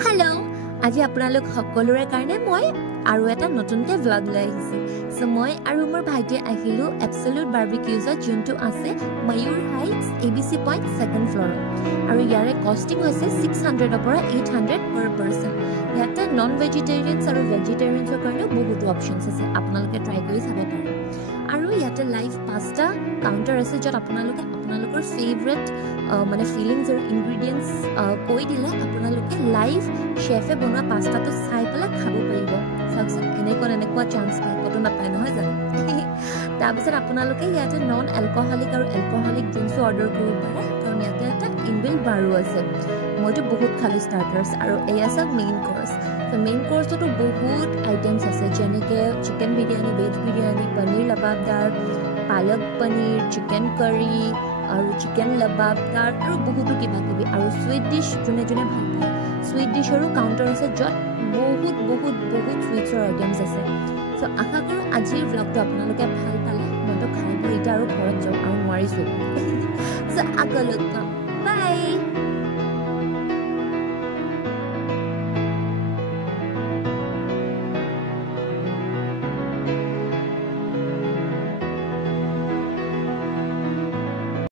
Hello, আজি আপোনালোক সকলোৰে কাৰণে মই আৰু এটা নতুনকৈ vlog লৈ আহিছোঁ। So মই আৰু মোৰ ভাইটি আহিলোঁ Absolute Barbecues যোনটো আছে Mayur Heights ABC Point second floor আৰু ইয়াৰে কষ্টিং হৈছে 600 পৰা 800 per person। ইয়াতে নন ভেজিটেৰিয়ানছ আৰু ভেজিটেৰিয়ানছৰ কাৰণেও বহুতো অপশ্যনছ আছে, আপোনালোকে ট্ৰাই কৰি চাব পাৰে। আৰু ইয়াতে লাইভ পাস্তা কাউণ্টাৰ আছে য'ত আপোনালোকৰ ফেভৰেট মানে ফিলিংছ আৰু ইনগ্ৰিডিয়েণ্টছ কৈ দিলে আপোনালোকে লাইভ চেফে বনোৱা পাস্তাটো চাই পেলাই খাব পাৰিব। চাওকচোন এনেকুৱা চান্স পায়, ক'তো নাপায় নহয় জানো। তাৰপিছত আপোনালোকে ইয়াতে নন এলকহলিক আৰু এলকহলিক ড্ৰিংকছো অৰ্ডাৰ কৰিব পাৰে, কাৰণ ইয়াতে এটা ইনবিল্ট বাৰো আছে। মইতো বহুত খালোঁ ষ্টাৰ্টাৰ্ছ আৰু এয়া চাওক মেইন কৰ্চ। মেইন কৰ্চতো বহুত আইটেমছ আছে, যেনেকৈ chicken biryani, veg biryani, paneer লবাবদাৰ, palak paneer, chicken curry আৰু চিকেন লবাবদাৰ আৰু বহুতো কিবা কিবি। আৰু চুইট ডিছ যোনে ভাল পায়, চুইট ডিছৰো কাউণ্টাৰ আছে য'ত বহুত চুইটছৰ আইটেমছ আছে। চ' আশা কৰোঁ আজিৰ ভ্লগটো আপোনালোকে ভাল পালে। মইতো খাই বৈ এতিয়া আৰু ঘৰত যাওঁ আৰু নোৱাৰিছোঁ। চ' আকৌ লগ পাম, বাই।